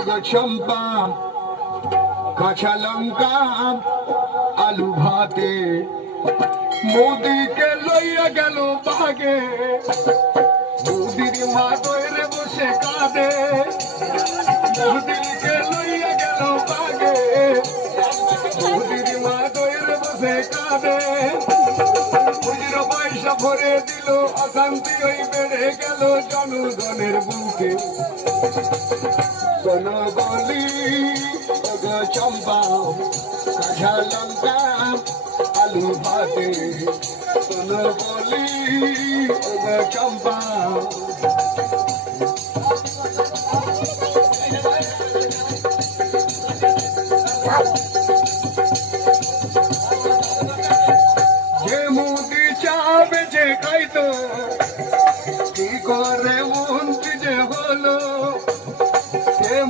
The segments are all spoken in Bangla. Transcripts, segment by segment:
চম্পা কাঁচা লঙ্কা আলু ভাতে মোদিকে লইয়া গেল বাগে মোদির মা দইরে বসে কাঁদে মোদিকে লইয়া গেল বাগে মোদির মা দইরে বসে কাঁদে খুচরো পয়সা ভরে দিল অশান্তি ওই বেড়ে গেল জনগণের বুকে বলি চম্পা কাঁচা লঙ্কা আলু ভাতে বলি চম্পা যে মুদি চা বেচে খাইতো কি করে মন্ত্রী যে হলো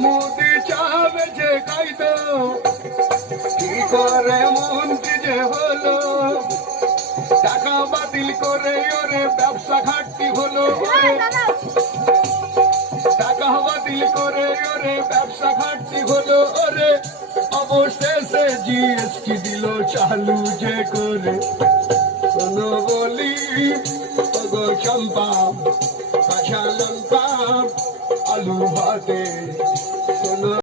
মোদি চা বেচে খাইতো কি করে মন্ত্রী যে হলো টাকা বাতিল করে ওরে ব্যবসা ঘাটতি হলো টাকা বাতিল করে ওরে ব্যবসা ঘাটতি হলো ওরে অবশেষে জিএসটি দিল চালু যে করে শোনো বলি ওগো চম্পা কাঁচা লঙ্কা আলু ভাতে